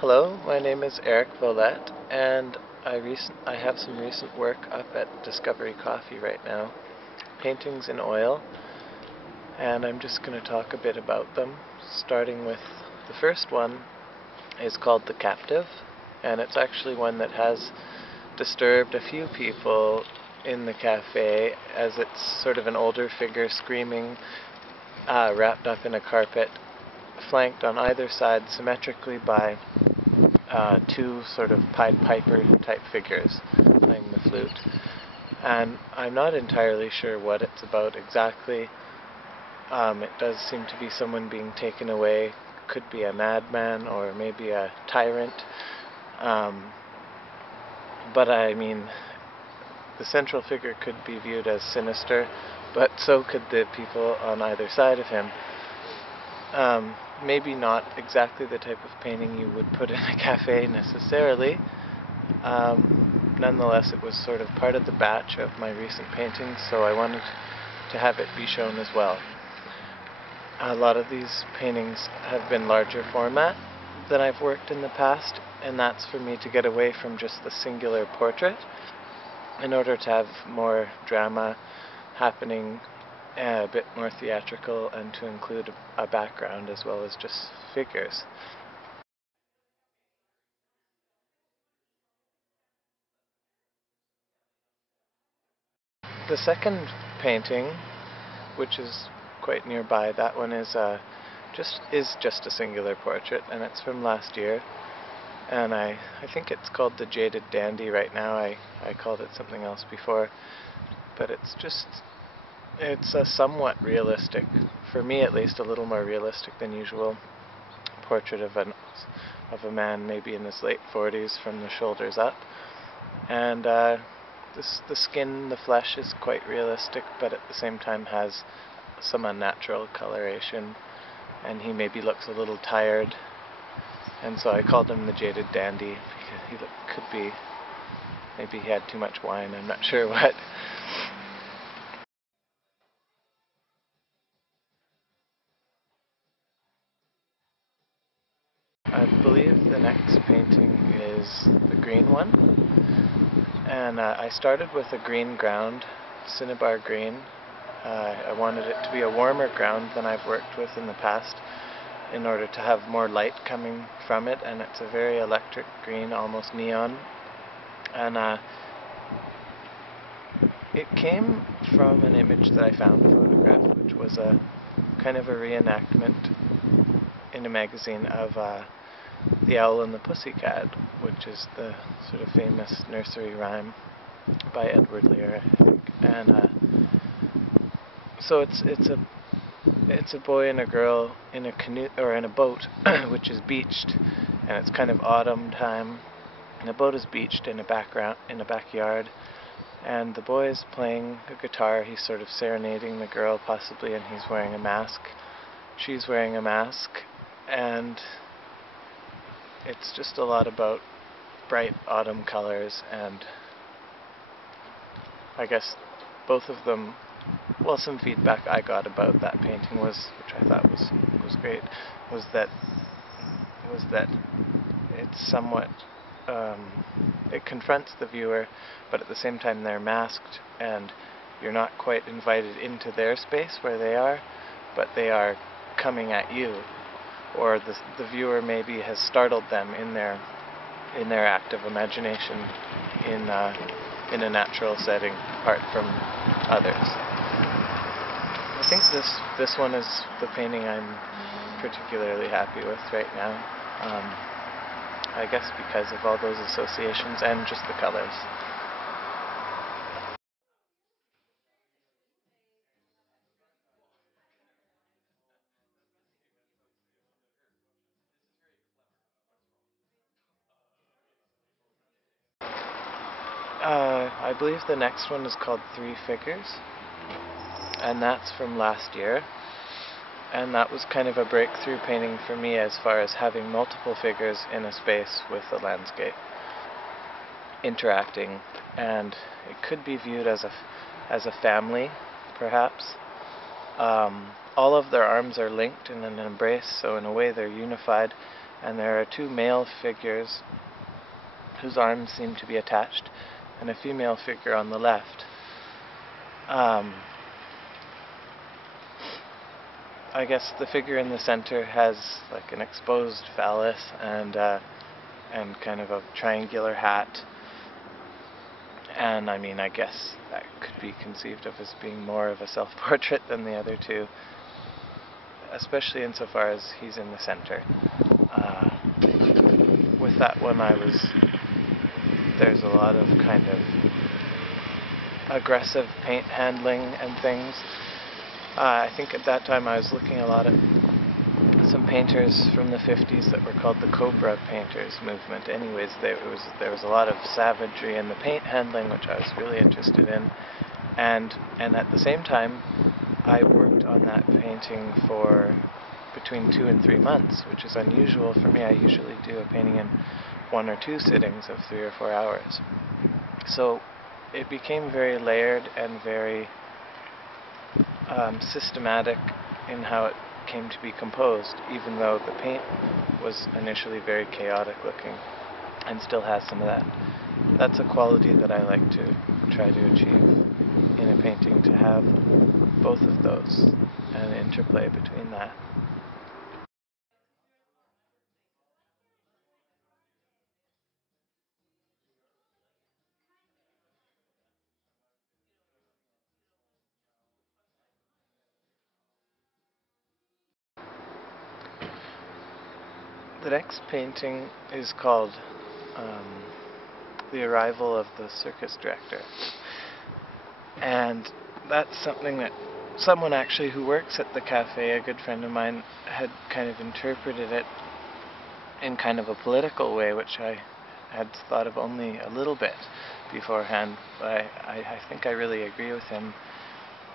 Hello, my name is Erik Volet, and I have some recent work up at Discovery Coffee right now, paintings in oil, and I'm just going to talk a bit about them, starting with the first one is called The Captive, and it's actually one that has disturbed a few people in the cafe, as it's sort of an older figure screaming, wrapped up in a carpet, flanked on either side symmetrically by two sort of Pied Piper type figures playing the flute. And I'm not entirely sure what it's about exactly. It does seem to be someone being taken away. Could be a madman or maybe a tyrant. But I mean, the central figure could be viewed as sinister, but so could the people on either side of him. Maybe not exactly the type of painting you would put in a cafe necessarily. Nonetheless, it was sort of part of the batch of my recent paintings, so I wanted to have it be shown as well. A lot of these paintings have been larger format than I've worked in the past, and that's for me to get away from just the singular portrait in order to have more drama happening, a bit more theatrical, and to include a background as well as just figures. The second painting, which is quite nearby, that one is just a singular portrait, and it's from last year. And I think it's called the Jaded Dandy right now. I called it something else before, but it's a somewhat realistic, for me at least, a little more realistic than usual portrait of a man maybe in his late 40s from the shoulders up. And the skin, the flesh is quite realistic, but at the same time has some unnatural coloration, and he maybe looks a little tired. And so I called him the Jaded Dandy because could be, maybe he had too much wine, I'm not sure what. I believe the next painting is the green one, and I started with a green ground, cinnabar green. I wanted it to be a warmer ground than I've worked with in the past in order to have more light coming from it, and it's a very electric green, almost neon. And it came from an image that I found, a photograph, which was a kind of a reenactment in a magazine of The Owl and the Pussycat, which is the sort of famous nursery rhyme by Edward Lear, I think. And so it's a boy and a girl in a canoe or in a boat, which is beached, and it's kind of autumn time. And the boat is beached in a backyard, and the boy is playing a guitar. He's sort of serenading the girl, possibly, and he's wearing a mask. She's wearing a mask, and it's just a lot about bright autumn colors, and I guess both of them, well, some feedback I got about that painting was, which I thought was great, was that it's somewhat, it confronts the viewer, but at the same time they're masked, and you're not quite invited into their space where they are, but they are coming at you, or the viewer maybe has startled them in their act of imagination in a natural setting apart from others. I think this one is the painting I'm particularly happy with right now. I guess because of all those associations and just the colors. I believe the next one is called Three Figures, and that's from last year. And that was kind of a breakthrough painting for me as far as having multiple figures in a space with the landscape interacting, and it could be viewed as a family, perhaps. All of their arms are linked in an embrace, so in a way they're unified, and there are two male figures whose arms seem to be attached, and a female figure on the left. I guess the figure in the center has like an exposed phallus and kind of a triangular hat. And I mean, I guess that could be conceived of as being more of a self-portrait than the other two, especially insofar as he's in the center. With that one, there's a lot of kind of aggressive paint handling and things. I think at that time I was looking a lot at some painters from the 50s that were called the Cobra Painters movement. Anyways, there was a lot of savagery in the paint handling, which I was really interested in. And at the same time, I worked on that painting for between 2 and 3 months, which is unusual for me. I usually do a painting in 1 or 2 sittings of 3 or 4 hours. So it became very layered and very systematic in how it came to be composed, even though the paint was initially very chaotic looking and still has some of that. That's a quality that I like to try to achieve in a painting, to have both of those and interplay between that. The next painting is called The Arrival of the Circus Director. And that's something that someone actually who works at the cafe, a good friend of mine, had kind of interpreted it in kind of a political way, which I had thought of only a little bit beforehand. But I think I really agree with him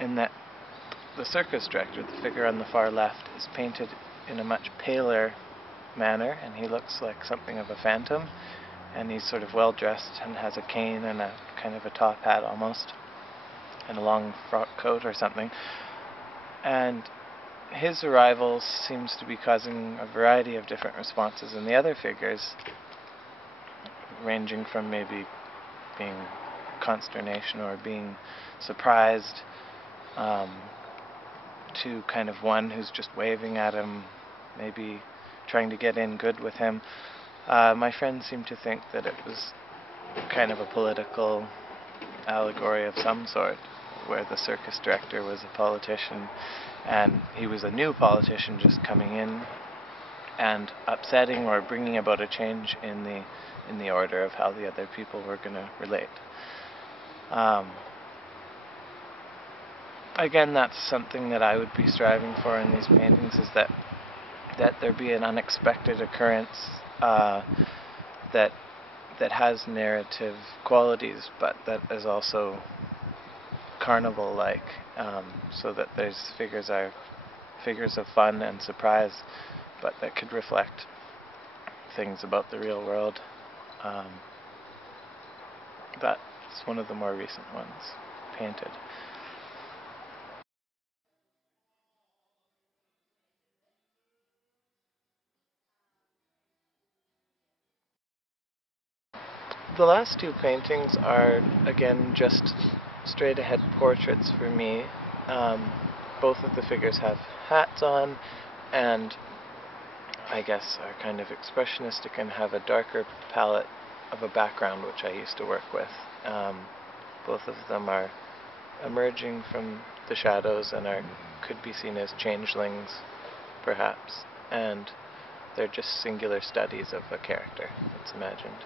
in that the circus director, the figure on the far left, is painted in a much paler manner, and he looks like something of a phantom, and he's sort of well dressed and has a cane and a kind of a top hat almost, and a long frock coat or something. And his arrival seems to be causing a variety of different responses in the other figures, ranging from maybe being consternation or being surprised, to kind of one who's just waving at him, maybe trying to get in good with him. My friend seemed to think that it was kind of a political allegory of some sort, where the circus director was a politician, and he was a new politician just coming in and upsetting or bringing about a change in the order of how the other people were going to relate. Again, that's something that I would be striving for in these paintings, is that there be an unexpected occurrence that has narrative qualities, but that is also carnival-like, so that there's figures of fun and surprise, but that could reflect things about the real world. That's one of the more recent ones painted. The last 2 paintings are, again, just straight-ahead portraits for me. Both of the figures have hats on, and I guess are kind of expressionistic and have a darker palette of a background, which I used to work with. Both of them are emerging from the shadows and could be seen as changelings, perhaps, and they're just singular studies of a character that's imagined.